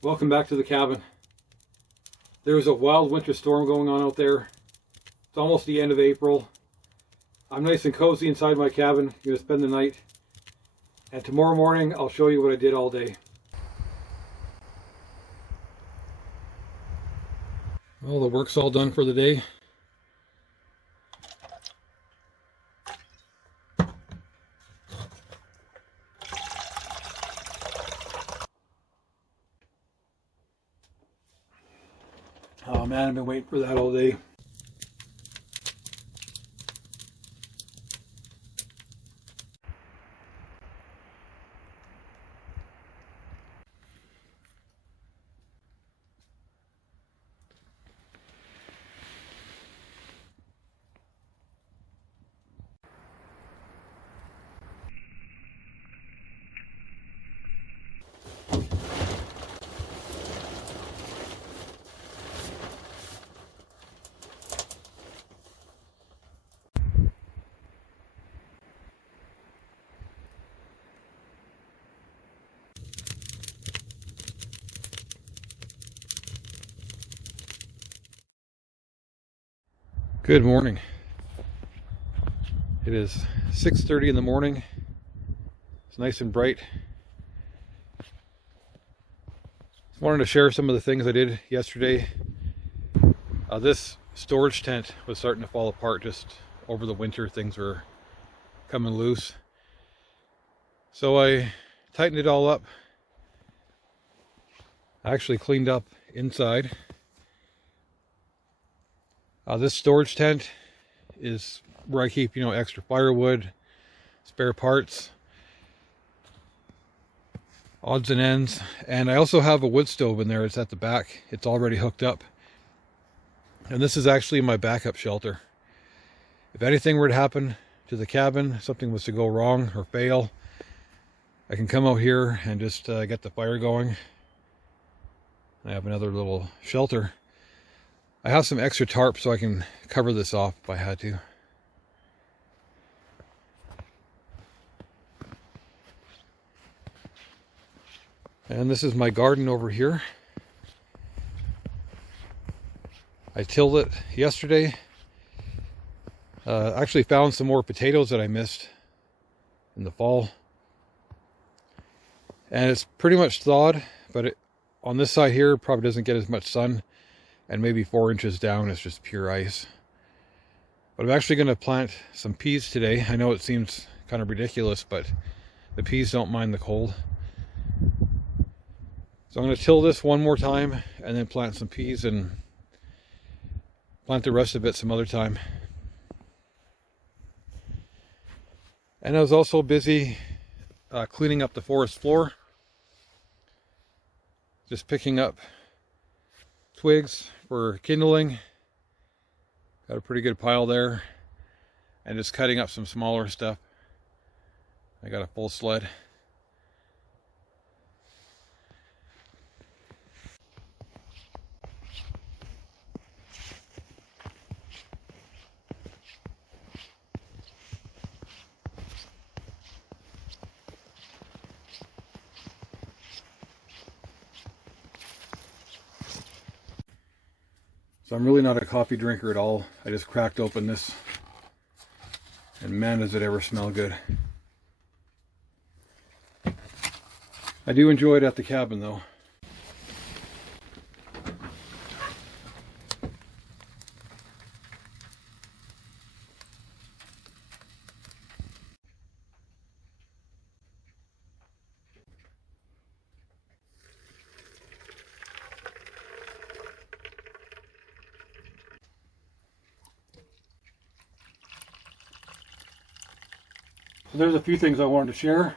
Welcome back to the cabin. There's a wild winter storm going on out there. It's almost the end of April. I'm nice and cozy inside my cabin. I'm going to spend the night. And tomorrow morning I'll show you what I did all day. Well, the work's all done for the day. Oh man, I've been waiting for that all day. Good morning. It is 6:30 in the morning. It's nice and bright. Wanted to share some of the things I did yesterday. This storage tent was starting to fall apart just over the winter. Things were coming loose. So I tightened it all up. I actually cleaned up inside. This storage tent is where I keep, extra firewood, spare parts, odds and ends. And I also have a wood stove in there. It's at the back. It's already hooked up. And this is actually my backup shelter. If anything were to happen to the cabin, something was to go wrong or fail, I can come out here and just get the fire going. I have another little shelter. I have some extra tarp so I can cover this off if I had to. And this is my garden over here. I tilled it yesterday. Actually found some more potatoes that I missed in the fall. And it's pretty much thawed, but on this side here probably doesn't get as much sun. And maybe 4 inches down is just pure ice. But I'm actually going to plant some peas today. I know it seems kind of ridiculous, but the peas don't mind the cold. So I'm going to till this one more time and then plant some peas and plant the rest of it some other time. And I was also busy cleaning up the forest floor. Just picking up twigs for kindling. Got a pretty good pile there. And just cutting up some smaller stuff. I got a full sled. So I'm really not a coffee drinker at all. I just cracked open this. And man, does it ever smell good. I do enjoy it at the cabin though. So there's a few things I wanted to share.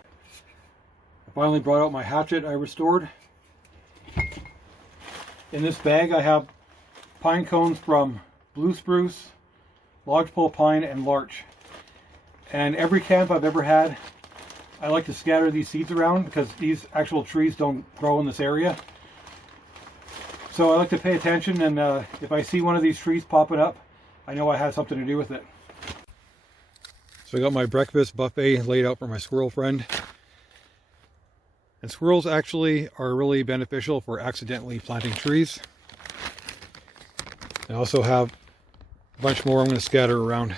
I finally brought out my hatchet I restored. In this bag I have pine cones from blue spruce, lodgepole pine, and larch. And every camp I've ever had, I like to scatter these seeds around because these actual trees don't grow in this area. So I like to pay attention, and if I see one of these trees popping up, I know I had something to do with it. So I got my breakfast buffet laid out for my squirrel friend. And squirrels actually are really beneficial for accidentally planting trees. I also have a bunch more I'm going to scatter around.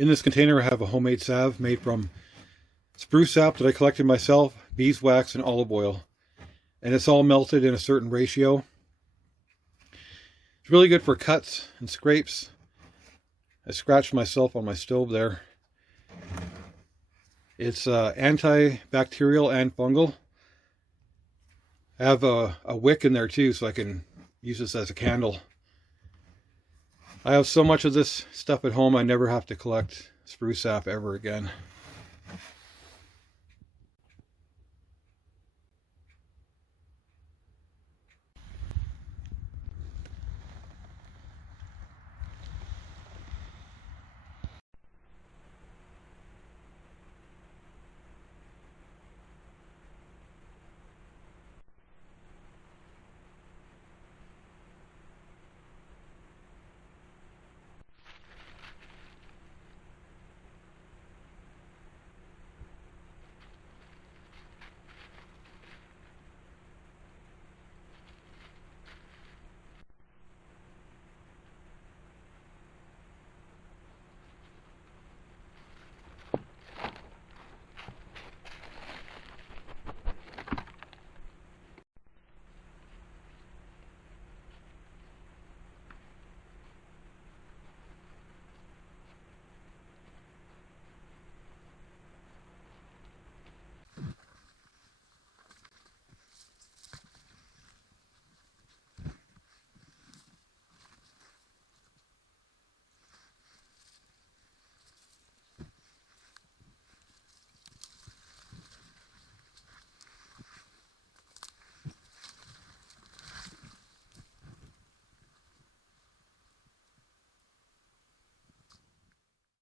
In this container I have a homemade salve made from spruce sap that I collected myself, beeswax, and olive oil. And it's all melted in a certain ratio. It's really good for cuts and scrapes. I scratched myself on my stove there. It's antibacterial and fungal. I have a wick in there too, so I can use this as a candle. I have so much of this stuff at home, I never have to collect spruce sap ever again.